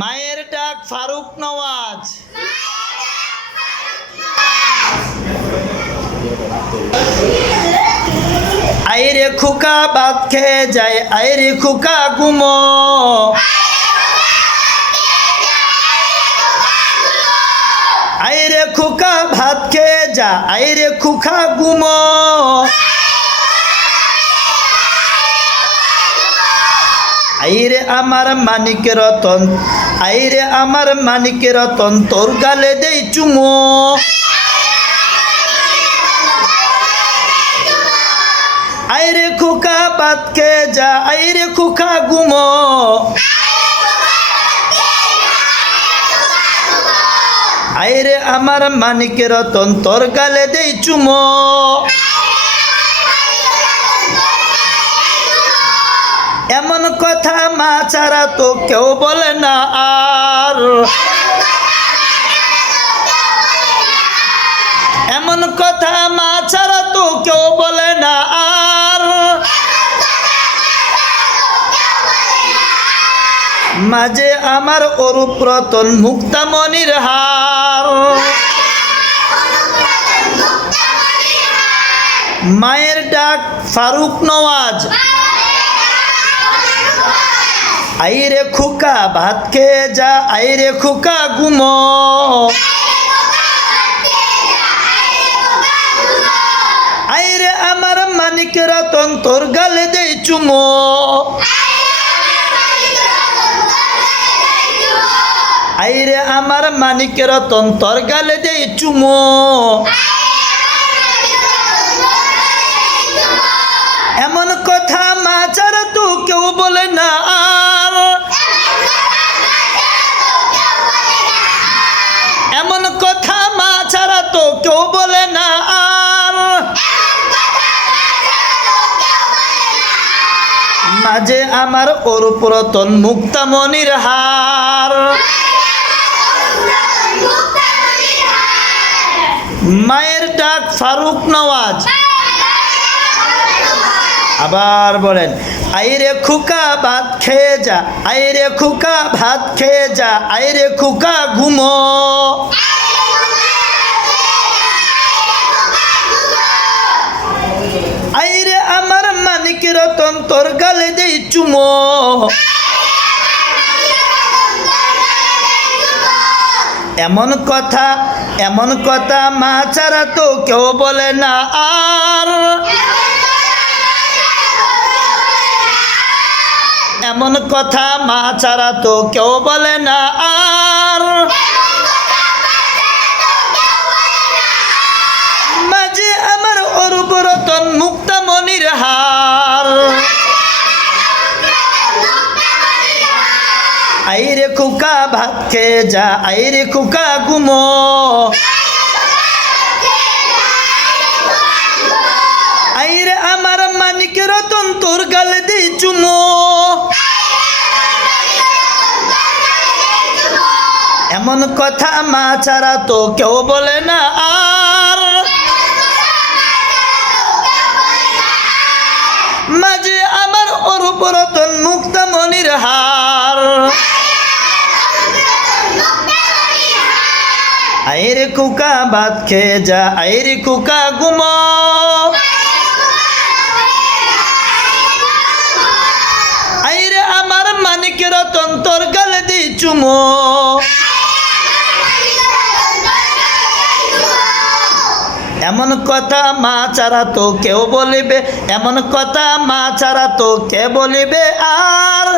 মায়ের ডাক ফারুক নওয়াজ। আইরে খুকা ভাত খেয়ে যায়, আইরে খুকা ঘুমো। আইরে খুকা ভাত খেয়ে যা, আইরে খুকা ঘুমো। আইরে আমার মানিক রতন, আইরে আমার মানিক রতন, তোর গালে দেই চুমো। আইরে খুকা বাত কে যা, আইরে খুকা ঘুমো আইরে আমার মানিক রতন, তোর গালে দেই চুমো। এমন কথা মা ছাড়া তো কেউ বলে না আর। এমন কথা মা ছাড়া তো কেউ বলে না আর। মাঝে আমার অরূপ রতন মুক্তামণির হার। মায়ের ডাক ফারুক নওয়াজ। আইরে খুকা ভাত খেয়ে যা, আইরে খুকা ঘুমো। আইরে আমার মানিক রতন, তোর গালে দেই চুমো। আইরে আমার মানিক রতন, তোর গালে দেই চুমো। এমন কথা মা ছাড়া কেউ বলে না। আর এমন কথা মা ছাড়া তো কেউ বলে না। আর মাঝে আমার অরূপ রতন মুক্তামণির হার। মায়ের ডাক ফারুক নওয়াজ। আবার বলেন আইরে খুকা ভাত খেয়ে যা, আইরে খুকা ভাত খেয়ে যা, আইরে খুকা ঘুমো। আইরে আমার মানিক রতন, তোর গালে দেই চুমো। এমন কথা এমন কথা মা ছাড়া তো কেউ বলে না আর। এমন কথা মা ছাড়া তো কেউ বলে না, আর মাঝে আমার অরূপ রতন মুক্তামণির হার। আইরে খুকা ভাত খেয়ে যা আইরে খুকা ঘুমো। আইরে আমার মানিক রতন তোর গালে দিই চুমো। এমন কথা মা ছাড়া তো কেউ বলে না আর। মাঝে আমার অরূপ রতন মুক্তামণির হার। আইরে কুকা ভাত খেয়ে যা আইরে কুকা ঘুমো। আইরে আমার মানিক রতন তোর গালে দিই চুমো। এমন কথা মা ছাড়া তো কেউ বলিবে, এমন কথা মা ছাড়া তো কে বলিবে আর?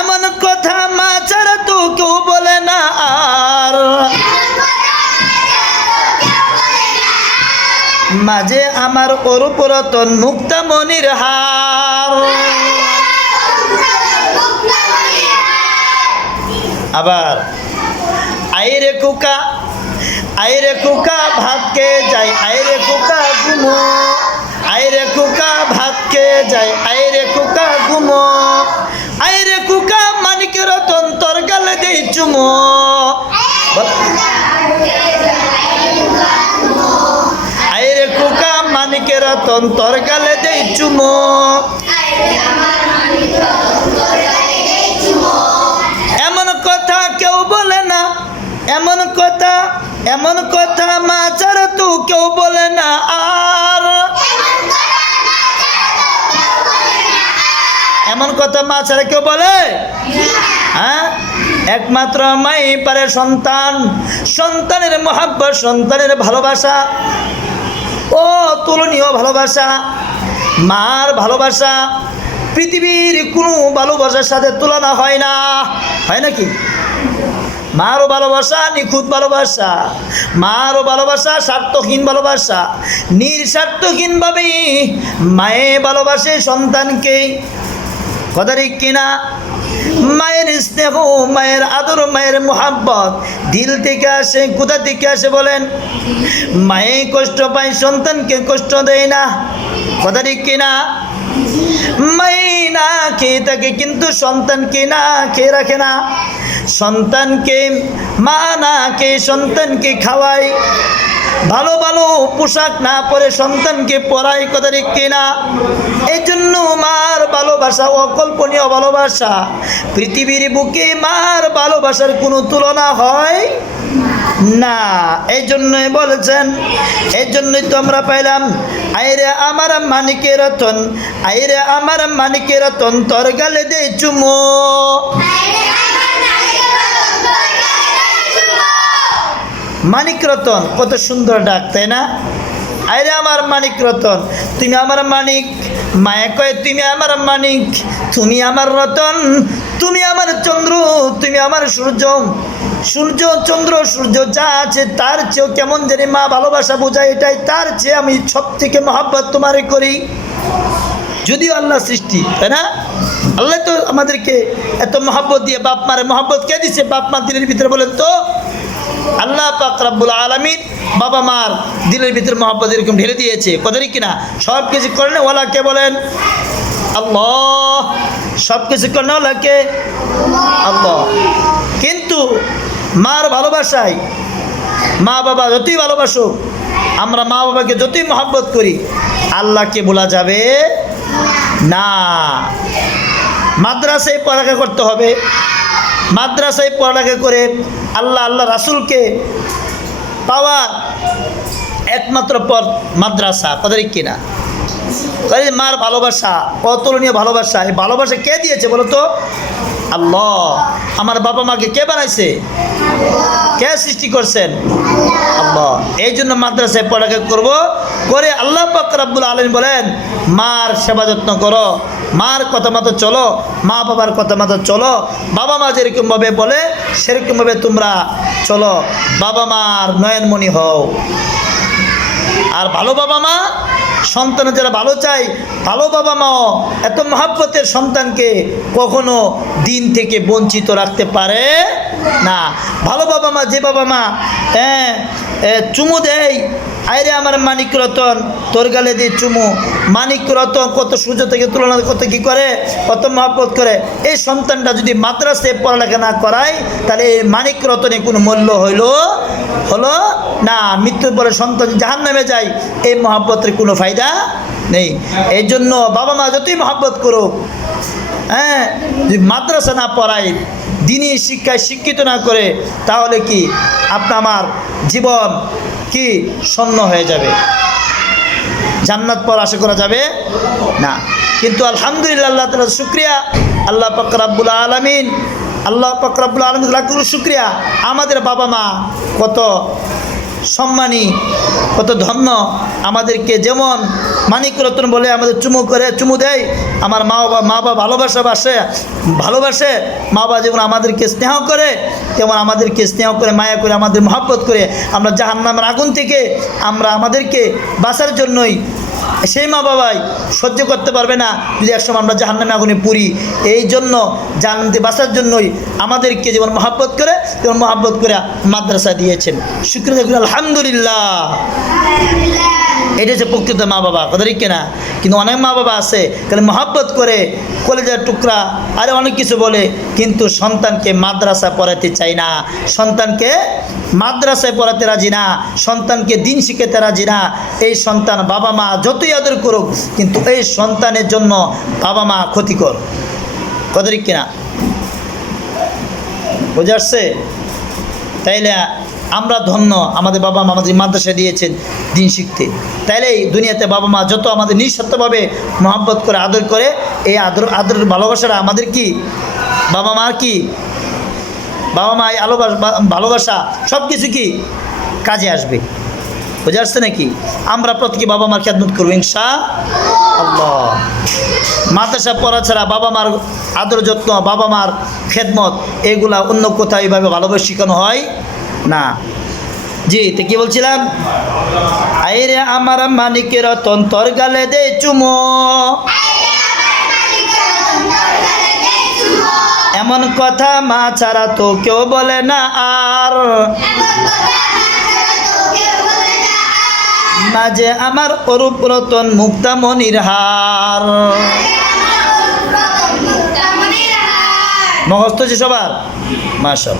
এমন কথা মা ছাড়া তো কেউ বলে না আর। মাঝে আমার অরূপ রতন মুক্তামণির হার। আবার আইরে কুকা আইরে কুকা ভাত কে যাই, আইরে কুকা ঘুমো আইরে কুকা ভাত কে যাই, আইরে কুকা ঘুমো আইরে কুকা মানিক রতন তোর গালে দেই চুমো। আইরে কুকা মানিক রতন তোর গালে দেই চুমো। এমন কথা মা ছাড়া তো কেউ বলে না আর। এমন কথা মা ছাড়া কেউ বলে? হ্যাঁ? একমাত্র মাই পারে সন্তান। সন্তানের মহাব্বত, সন্তানের ভালোবাসা। ও তুলনীয় ভালোবাসা। মার ভালোবাসা। পৃথিবীর কোনো ভালোবাসার সাথে তুলনা হয় না। হয় নাকি? মারও ভালোবাসা, নিখুঁত ভালোবাসা। মারও ভালোবাসা, স্বার্থহীন ভালোবাসা। নিঃস্বার্থহীনভাবেই মায়ে ভালোবাসে সন্তানকে। কথা কিনা মায়ের স্নেহ, মায়ের আদর, মায়ের মোহাব্বত দিল থেকে আসে, কোথা থেকে আসে বলেন? মায়ে কষ্ট পায়, সন্তানকে কষ্ট দেয় না। কথা ঠিক কিনা মাই না খেয়ে থাকে কিন্তু সন্তানকে না খেয়ে রাখে না? সন্তানকে মা না খেয়ে সন্তানকে খাওয়ায়? ভালো ভালো পোশাক না পরে সন্তানকে পড়াই কথা ঠিক কিনা এই জন্য মার ভালোবাসা অকল্পনীয় ভালোবাসা। পৃথিবীর বুকে মার ভালোবাসার কোনো তুলনা হয় না। এই জন্যই বলেছেন এই জন্যই তো আমরা পাইলাম আইরে আমার মানিকের রতন আইরে আমার মানিকের রতন তোর গালে দে চুমো। মানিক রতন কত সুন্দর ডাক তাই না? আরে আমার মানিক রতন তুমি আমার মানিক মায়া কয় তুমি আমার মানিক তুমি আমার রতন তুমি আমার চন্দ্র তুমি আমার সূর্য। সূর্য, চন্দ্র, সূর্য যা আছে তার চেয়েও কেমন জানি মা ভালোবাসা বোঝায়, এটাই তার চেয়ে আমি সব থেকে মহাব্বত তোমারে করি। যদিও আল্লাহ সৃষ্টি, তাই না? আল্লাহ তো আমাদেরকে এত মহাব্বত দিয়ে বাপ মারে মহাব্বত কে দিছে? বাপ মা দিনের ভিতরে বলেন তো, আল্লাহ পাক আলামিন বাবা মার দিলের ভিতরে মহাব্বত এরকম ঢেলে দিয়েছে। কদারি কিনা সব কিছু করেন ওলা কে বলেন? আল্লাহ, সব কিছু করেন ওলা কে? মার ভালোবাসায় মা বাবা যতই ভালোবাসো আমরা মা বাবাকে যতই মহব্বত করি, আল্লাহকে বলা যাবে না। মাদ্রাসায় পড়ালেখা করতে হবে। মাদ্রাসায় পড়ালেখা করে আল্লাহ আল্লাহ রাসুলকে পাওয়ার একমাত্র পথ মাদ্রাসা কথা ঠিক কিনা মার ভালোবাসা, অতুলনীয় ভালোবাসা, এই ভালোবাসা কে দিয়েছে বলো তো? আল্লাহ। আমার বাবা মাকে কে বানাইছে? কে সৃষ্টি করছেন? আল্লাহ। এই জন্য মাদ্রাসায় পড়াকে করব, করে আল্লাহ পাক রাব্বুল আলম বলেন, মার সেবা যত্ন করো, মার কথা মতো চলো, মা বাবার কথা মতো চলো, বাবা মা যেরকমভাবে বলে সেরকমভাবে তোমরা চলো, বাবা মার নয়নমণি হও। আর ভালো বাবা মা, সন্তানের যারা ভালো চাই ভালো বাবা মাও এত মহাব্বতের সন্তানকে কখনো দিন থেকে বঞ্চিত রাখতে পারে না। ভালো বাবা মা, যে বাবা মা হ্যাঁ চুমু দেয় আইরে আমার মানিক রতন, তোর গালে দিয়ে চুমু। মানিক রতন কত সূর্য থেকে তুলনা কত কি করে? কত মহাব্বত করে। এই সন্তানটা যদি মাদ্রাসে পড়ালেখা না করায়, তাহলে এই মানিক রতনে কোনো মূল্য হইল, হলো না? মৃত্যুর পরে সন্তান জাহান নামে যায়, এই মহাব্বতের কোনো ফায়দা নেই। এই জন্য বাবা মা যতই মহাব্বত করুক হ্যাঁ মাদ্রাসা না পড়ায়, দিনই শিক্ষায় শিক্ষিত না করে, তাহলে কি আপনার আমার জীবন কি শূন্য হয়ে যাবে? জান্নাত পর আশা করা যাবে? না। কিন্তু আলহামদুলিল্লাহ আল্লাহ তালা শুক্রিয়া, আল্লাহ পাকরাবুল আলমিন, আল্লাহ পাকরাবুল আলমিন শুক্রিয়া। আমাদের বাবা মা কত সম্মানী কত ধন্য আমাদেরকে যেমন মানিক রতন বলে আমাদের চুমু করে, চুমু দেয়, আমার মা বাবা মা বাবা ভালোবাসা বাসে, ভালোবাসে, মা বাবা যেমন আমাদেরকে স্নেহ করে, তেমন আমাদেরকে স্নেহ করে, মায়া করে, আমাদের মহাব্বত করে, আমরা জাহান্নামের আগুন থেকে আমরা আমাদেরকে বাঁচার জন্যই সেই মা বাবাই সহ্য করতে পারবে না যদি একসময় আমরা জাহান্নামে আগুনে পুরি। এই জন্য জানতে বাঁচার জন্যই আমাদেরকে যেমন মহাব্বত করে তেমন মহাব্বত করে মাদ্রাসা দিয়েছেন। শুক্র দেখুন আলহামদুলিল্লাহ। এটা হচ্ছে প্রকৃত মা বাবা কথা ঠিক না কিন্তু অনেক মা বাবা আছে, তাহলে মহাব্বত করে কলেজের টুকরা আরে অনেক কিছু বলে, কিন্তু সন্তানকে মাদ্রাসা পড়াতে চায় না। সন্তানকে মাদ্রাসায় পড়াতে রাজি না, সন্তানকে দিন শিখাতে রাজি না। এই সন্তান বাবা মা যতই আদর করুক, কিন্তু এই সন্তানের জন্য বাবা মা ক্ষতিকর। কথা ঠিক কিনা? বুঝে আসছে তাইলে আমরা ধন্য, আমাদের বাবা মা আমাদের মাদ্রাসা দিয়েছেন দিন শিখতে। তাইলে এই দুনিয়াতে বাবা মা যত আমাদের নিঃস্বার্থভাবে মহাব্বত করে, আদর করে, এই আদর আদর ভালোবাসাটা আমাদের কি? বাবা মা কি? বাবা মা এই আলোবাস ভালোবাসা সব কিছু কি? কাজে আসবে। বুঝে আসছে নাকি? আমরা প্রত্যেকে বাবা মার খেদমত করব, ইনশা আল্লাহ। মাদ্রাসা পড়া ছাড়া বাবা মার আদর যত্ন, বাবা মার খেদমত, এগুলা অন্য কোথাও এইভাবে ভালোভাবে শেখানো হয় না। জি, তো কি বলছিলাম? আইরে আমার মানিকের তন্তর গালে দে চুমো। এমন কথা মা ছাড়া তো কেউ বলে না আর। মাঝে আমার অরূপ রতন মুক্তামণির হার। মহস্ত যে সবার? মাসব